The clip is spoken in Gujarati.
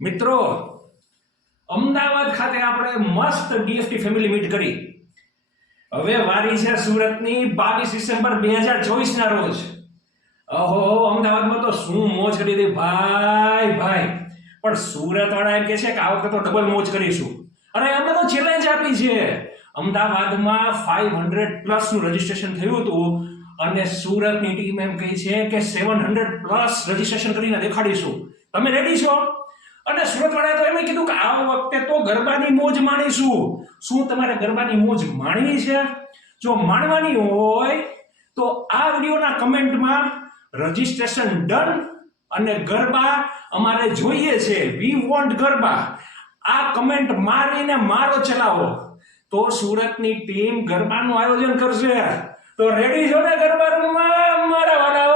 મિત્રો, અમદાવાદ ખાતે આપણે મસ્ત ડીએફટી ફેમિલી મીટ કરી. હવે વારી છે સુરતની 22 ડિસેમ્બર 2024 ના રોજ. ઓહો, અમદાવાદમાં તો શું મોજ કરી હતી ભાઈ. પણ સુરત વાળા એમ કે છે કે આ વખતે તો ડબલ મોજ કરીશું. અરે અમે તો ચેલેન્જ આપી છે. અમદાવાદમાં 500 પ્લસ નું રજીસ્ટ્રેશન થયું હતું અને સુરતની ટીમ એમ કહે છે કે 700 પ્લસ રજીસ્ટ્રેશન કરીને દેખાડીશું. તમે રેડી છો? અને સુરત વાળાએ તો એમ કીધું કે આ વખતે તો ગરબાની મોજ માણીશું. શું તમારે ગરબાની મોજ માણવી છે? જો માણવાની હોય તો આ વિડીયોના કમેન્ટમાં રજીસ્ટ્રેશન ડન અને ગરબા અમારે જોઈએ છે, વી વોન્ટ ગરબા, આ કમેન્ટ મારીને મારો ચલાવો તો સુરતની ટીમ ગરબાનું આયોજન કરશે. તો રેડી છો ને ગરબા રમવા મારા વાળાઓ?